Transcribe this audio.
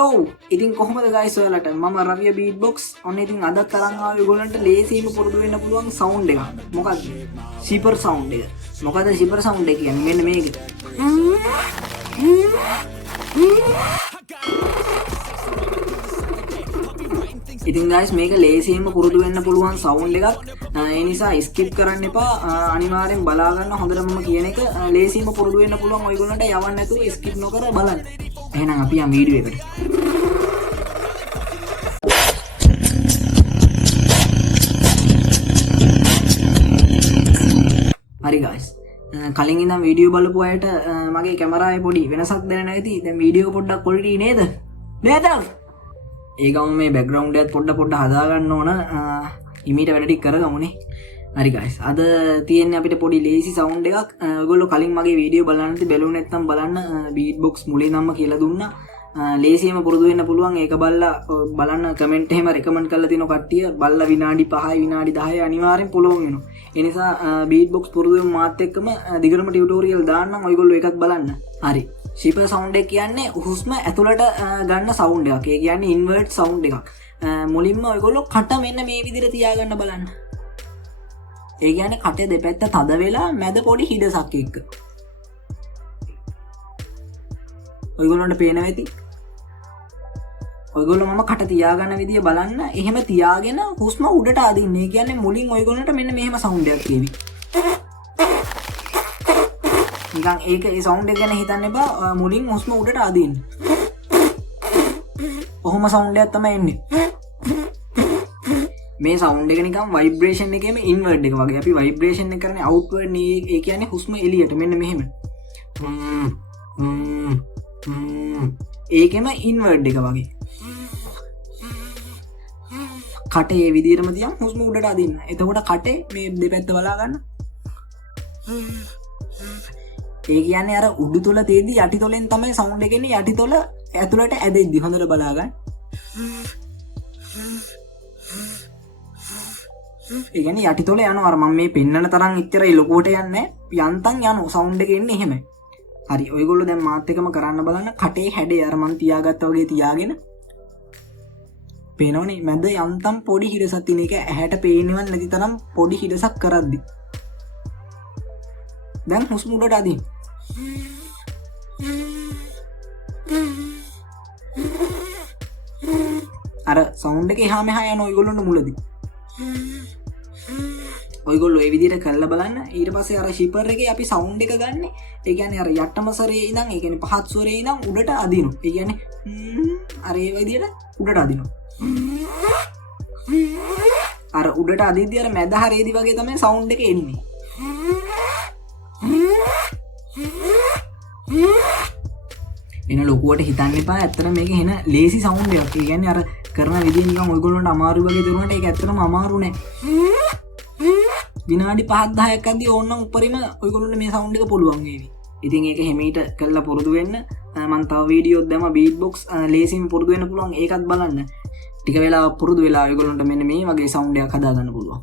යෝ ඉතින් කොහොමද guys ඔයාලට මම රවිය beatbox ඔන්න ඉතින් අද තරම් ආවේ ඔයගොල්ලන්ට ලේසියෙන්ම පුරුදු වෙන්න පුළුවන් sound එකක් මොකක්ද zipper sound එක මොකද zipper sound එක කියන්නේ මෙන්න මේක ඉතින් guys මේක ලේසියෙන්ම පුරුදු වෙන්න පුළුවන් sound එකක් ඒ නිසා skip කරන්න එපා අනිවාර්යෙන් බලා ගන්න හොඳට මම කියන එක ලේසියෙන්ම පුරුදු වෙන්න පුළුවන් ඔයගොල්ලන්ට යවන්න නැතුව skip නොකර බලන්න එහෙනම් අපි යමු වීඩියෝ එකට හරි guys කලින් ඉඳන් වීඩියෝ බලපු අයට මගේ කැමරාවේ පොඩි වෙනසක් දැනෙනවා ඇති දැන් වීඩියෝ පොඩ්ඩක් quality නේද නේද ඒ ගම මේ බෑග්ග්‍රවුන්ඩ් එකත් පොඩ්ඩ හදා ගන්න ඕන ඉමීට වැඩ ටික කරගමුනේ හරි guys අද තියෙන්නේ අපිට පොඩි ලේසි sound එකක් ඔයගොල්ලෝ කලින් මගේ වීඩියෝ බලන්න නැති බැලුවේ නැත්නම් බලන්න beatbox මුලින් ඉඳන්ම කියලා දුන්නා ලේසියෙම පුරුදු වෙන්න පුළුවන් ඒක බලන්න කමෙන්ට් එහෙම රෙකමන්ඩ් කරලා තිනෝ කට්ටිය බලලා විනාඩි 5යි විනාඩි 10යි අනිවාර්යෙන් පුළුවන් වෙනවා ඒ නිසා beatbox පුරුදු වෙමු මාත් එක්කම දිගටම ටියුටෝරියල් දාන්නම් ඔයගොල්ලෝ ඒකත් බලන්න හරි zipper sound එක කියන්නේ හුස්ම ඇතුළට ගන්න sound එකක් ඒ කියන්නේ invert sound එකක් මුලින්ම ඔයගොල්ලෝ කට මෙන්න මේ විදිහට තියාගන්න බලන්න ඒ කියන්නේ කටේ දෙපැත්ත තද වෙලා මැද පොඩි හිඩසක් එක්ක ඔයගොල්ලන්ට පේනවා ඇති ඔයගොල්ලෝ මම කට තියාගන්න විදිය බලන්න එහෙම තියාගෙන හුස්ම උඩට අදින්න ඒ කියන්නේ මුලින් ඔයගොල්ලන්ට මෙන්න මෙහෙම sound එකක් එවි නිකන් ඒක ඒ sound එක ගැන හිතන්න එපා මුලින් හුස්ම උඩට අදින්න ඔහොම sound එකක් තමයි එන්නේ මේ sound එක නිකන් vibration එකේම inward එක වගේ අපි vibration එක කරන්නේ outward නේ ඒ කියන්නේ හුස්ම එළියට මෙන්න මෙහෙම ඒකෙම inward එක වගේ කටේ ඒ විදිහටම තියන් හුස්ම උඩට අදින්න එතකොට කටේ මේ දෙපැත්ත බලා ගන්න ඒ කියන්නේ අර උඩු තොල තේද්දි යටි තොලෙන් තමයි sound එක එන්නේ යටි තොල ඇතුළට ඇදෙද්දි හොඳට බලා ගන්න ඒ කියන්නේ යටි තොල යනවා අර මම මේ පෙන්නන තරම් ඉච්චරයි ලොකුවට යන්නේ යන්තම් යනවා sound එක එන්නේ එහෙමයි හරි ඔයගොල්ලෝ දැන් මාත් එකම කරන්න බලන්න කටේ හැඩය අර මම තියාගත්තා වගේ තියාගෙන පේනවනේ මැද යන්තම් පොඩි හිරසක් තියෙන එක ඇහැට පේන්නවත් නැති තරම් පොඩි හිරසක් කරද්දි දැන් හුස්ම උඩට අදින්න අර sound එක එහා මෙහා යන ඔයගොල්ලන්ට මුලදී ඔයගොල්ලෝ ඒ විදිහට කරලා බලන්න ඊට පස්සේ අර zipper එකේ අපි sound එක ගන්න ඒ කියන්නේ අර යටම ස්වරයේ ඉඳන් ඒ කියන්නේ පහත් ස්වරයේ ඉඳන් උඩට අදිනවා ඒ කියන්නේ අර ඒ විදිහට උඩට අදිනවා අර උඩට අදිද්දී අර මැද හරේදී වගේ තමයි sound එක එන්නේ එන ලොකුවට හිතන්න එපා ඇත්තටම මේක එන ලේසි sound එකක් ඒ කියන්නේ අර කරන විදිහ නිකන් ඔයගොල්ලන්ට අමාරු වගේ දරුණාට ඒක ඇත්තටම අමාරු නෑ විනාඩි 5-10ක් අද්දී ඕනනම් උඩරිම ඔයගොල්ලන්ට මේ sound එක පුළුවන් වේවි. ඉතින් ඒක හැමීට කරලා පුරුදු වෙන්න මම තව වීඩියෝස් දැම්ම beatbox ලේසියෙන් පුරුදු වෙන්න පුළුවන් ඒකත් බලන්න. ටික වෙලාවක් පුරුදු වෙලා ඔයගොල්ලන්ට මෙන්න මේ වගේ sound එකක් හදා ගන්න පුළුවන්.